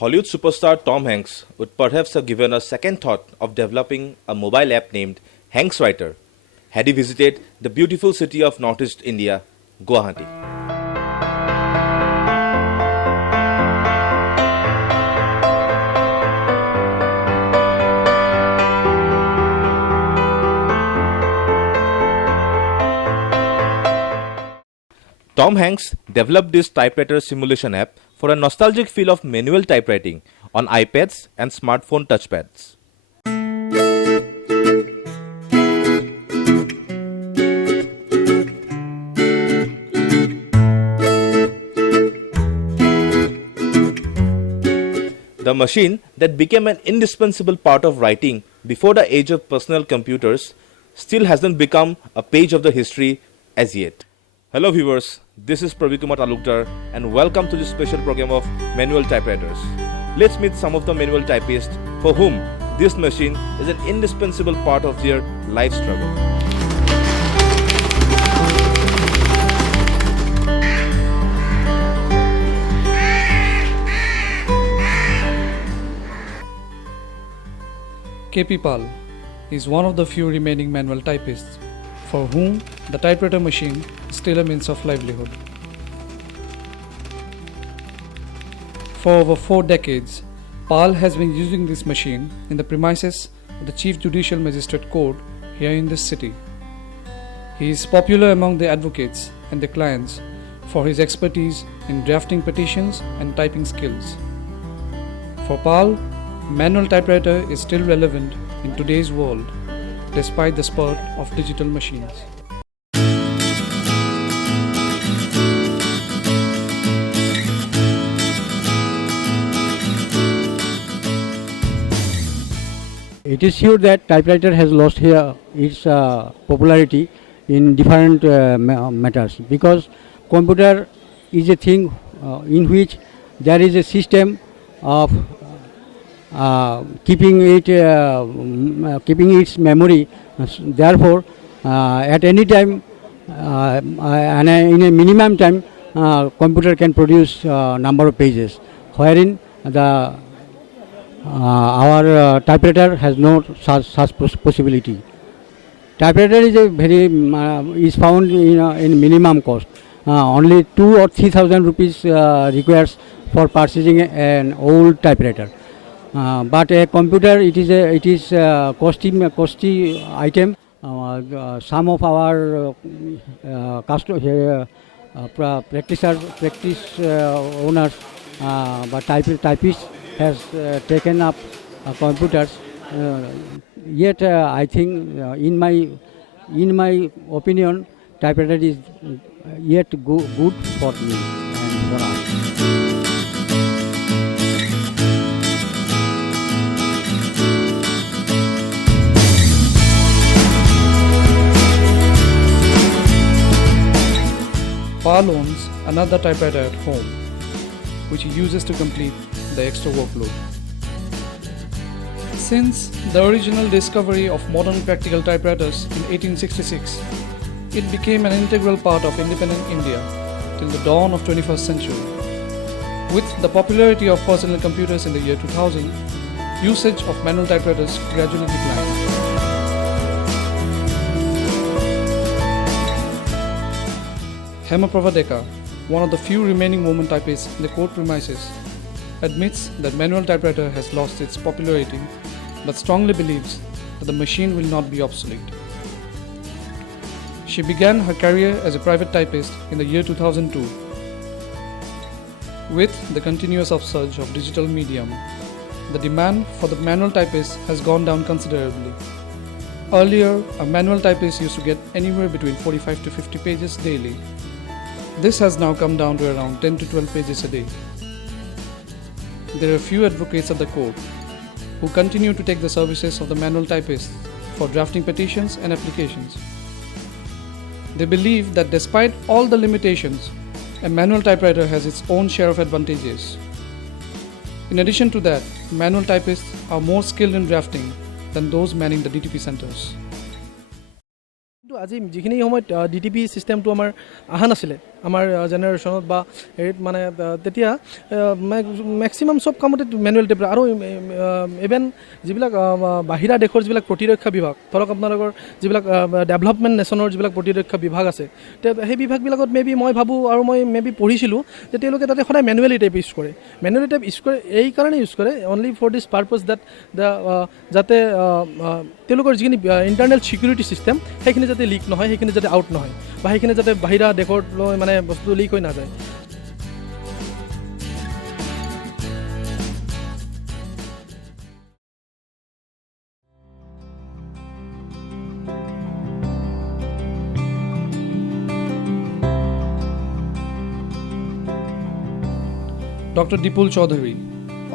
Hollywood superstar Tom Hanks would perhaps have given a second thought of developing a mobile app named Hankx Writer had he visited the beautiful city of Northeast India, Guwahati. Tom Hanks developed this typewriter simulation app for a nostalgic feel of manual typewriting on iPads and smartphone touchpads. The machine that became an indispensable part of writing before the age of personal computers still hasn't become a page of the history as yet. Hello viewers, this is Pravikumar Talukdar and welcome to this special program of Manual Typewriters. Let's meet some of the manual typists for whom this machine is an indispensable part of their life struggle. KP Pal is one of the few remaining manual typists for whom the typewriter machine is still a means of livelihood. For over 4 decades, Pal has been using this machine in the premises of the Chief Judicial Magistrate Court here in this city. He is popular among the advocates and the clients for his expertise in drafting petitions and typing skills. For Pal, manual typewriter is still relevant in today's world despite the spurt of digital machines. It is sure that typewriter has lost here its popularity in different matters, because computer is a thing in which there is a system of keeping its memory. Therefore, at any time and in a minimum time, computer can produce number of pages, wherein the our typewriter has no such possibility. Typewriter is a very is found in minimum cost. Only 2,000 or 3,000 rupees requires for purchasing an old typewriter. But a computer, it is a costly item. Some of our practice owners, but typists has taken up computers. Yet I think, in my opinion, typewriter is yet good for me and for us. Pal owns another typewriter at home, which he uses to complete the extra workload. Since the original discovery of modern practical typewriters in 1866, it became an integral part of independent India till the dawn of 21st century. With the popularity of personal computers in the year 2000, usage of manual typewriters gradually declined. Mrinal Deka, one of the few remaining woman typists in the court premises, admits that manual typewriter has lost its popularity, but strongly believes that the machine will not be obsolete. She began her career as a private typist in the year 2002. With the continuous upsurge of digital medium, the demand for the manual typist has gone down considerably. Earlier, a manual typist used to get anywhere between 45 to 50 pages daily. This has now come down to around 10 to 12 pages a day. There are few advocates at the court who continue to take the services of the manual typists for drafting petitions and applications. They believe that despite all the limitations, a manual typewriter has its own share of advantages. In addition to that, manual typists are more skilled in drafting than those manning the DTP centers. আজি যিখিনি সময়ত DTP চিষ্টেমটো আমাৰ অহা নাছিলে আমাৰ জেনেৰেশ্যনত বা হেৰিত মানে তেতিয়া মেক্সিমাম চব কামতে মেনুৱেল টাইপ আৰু ইভেন যিবিলাক বাহিৰা দেশৰ যিবিলাক প্ৰতিৰক্ষা বিভাগ ধৰক আপোনালোকৰ যিবিলাক ডেভেলপমেণ্ট নেশ্যনৰ যিবিলাক প্ৰতিৰক্ষা বিভাগ আছে সেই বিভাগবিলাকত মেবি মই ভাবোঁ আৰু মই মেবি পঢ়িছিলোঁ যে তেওঁলোকে তাতে সদায় মেনুৱেলি টাইপ ইউজ কৰে মেনুৱেলি টাইপ ইউজ কৰে এই কাৰণে ইউজ কৰে only for this purpose that যাতে তেওঁলোকৰ যিখিনি ইণ্টাৰনেল ছিকিউৰিটি ছিষ্টেম সেইখিনি যাতে লিক নহয় সেইখিনি যাতে আউট নহয় বা সেইখিনি যাতে বাহিৰা দেশলৈ মানে বস্তু লিক হৈ নাযায় Dr. Dipul Chaudhary,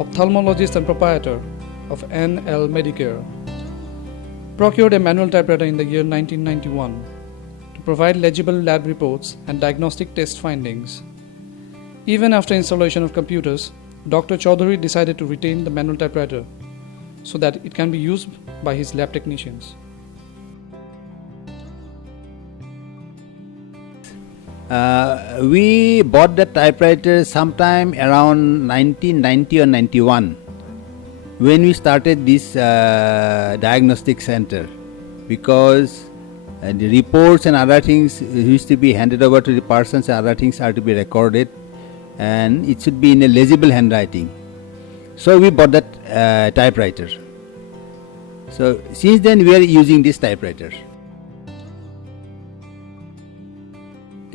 ophthalmologist and proprietor of NL Medicare, procured a manual typewriter in the year 1991 to provide legible lab reports and diagnostic test findings. Even after installation of computers, Dr. Chaudhary decided to retain the manual typewriter so that it can be used by his lab technicians. We bought the typewriter sometime around 1990 or 91 when we started this diagnostic center, because the reports and other things used to be handed over to the persons and other things are to be recorded, and it should be in a legible handwriting. So we bought that typewriter. So since then we are using this typewriter.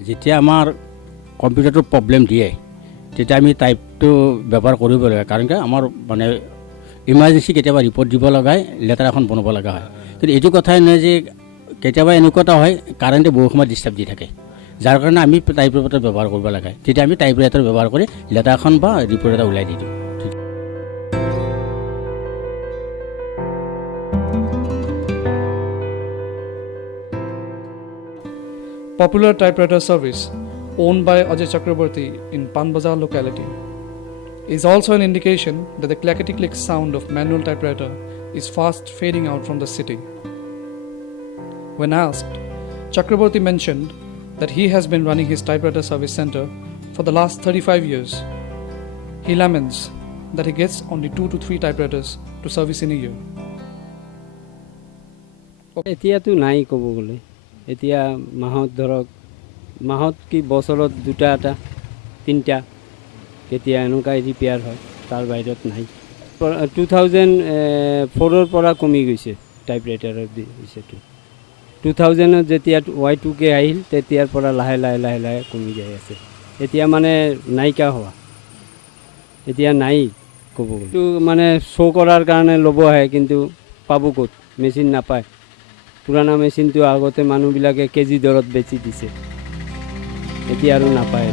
যেতিয়া আমাৰ কম্পিউটাৰটো problem দিয়ে তেতিয়া আমি টাইপটো ব্যৱহাৰ কৰিব লাগে কাৰণ কি আমাৰ মানে ইমাৰ্জেঞ্চি কেতিয়াবা ৰিপৰ্ট দিব লগা হয় লেটাৰ এখন বনাব লগা হয় কিন্তু এইটো কথাই নহয় যে কেতিয়াবা এনেকুৱা এটা হয় কাৰেণ্টে বহু সময় ডিষ্টাৰ্ব দি থাকে যাৰ কাৰণে আমি টাইপৰাইটাৰ ব্যৱহাৰ কৰিব লাগে তেতিয়া আমি টাইপৰাইটাৰ ব্যৱহাৰ কৰি লেটাৰ এখন বা ৰিপৰ্ট এটা ওলাই দি দিওঁ Popular typewriter service owned by Ajay Chakraborty in Panbazar locality is also an indication that the clackety-click sound of manual typewriter is fast fading out from the city. When asked, Chakraborty mentioned that he has been running his typewriter service center for the last 35 years. He laments that he gets only 2 to 3 typewriters to service in a year. এতিয়াতো নাই ক'ব গ'লে এতিয়া মাহত ধৰক মাহত কি বছৰত দুটা এটা তিনিটা কেতিয়া এনেকুৱা ৰিপেয়াৰ হয় তাৰ বাহিৰত নাই 2004ৰ পৰা কমি গৈছে টাইপৰাইটাৰৰ বিষয়টো 2000ত যেতিয়া Y2K আহিল তেতিয়াৰ পৰা লাহে লাহে লাহে লাহে কমি যাই আছে এতিয়া মানে নাইকা হোৱা এতিয়া নাই ক'ব গ'লে এইটো মানে শ্ব' কৰাৰ কাৰণে ল'ব আহে কিন্তু পাব ক'ত মেচিন নাপায় পুৰাণা মেচিনটো আগতে মানুহবিলাকে কেজি দৰত বেচি দিছে এতিয়া আৰু নাপায়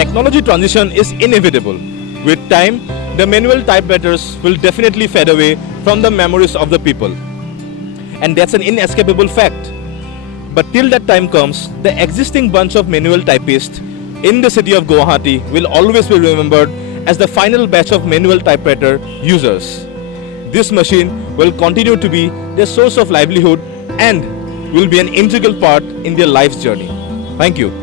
Technology transition is inevitable. With time, the manual typewriters will definitely fade away from the memories of the people. And that's an inescapable fact. But till that time comes, the existing bunch of manual typists in the city of Guwahati will always be remembered as the final batch of manual typewriter users. This machine will continue to be their source of livelihood and will be an integral part in their life's journey. Thank you.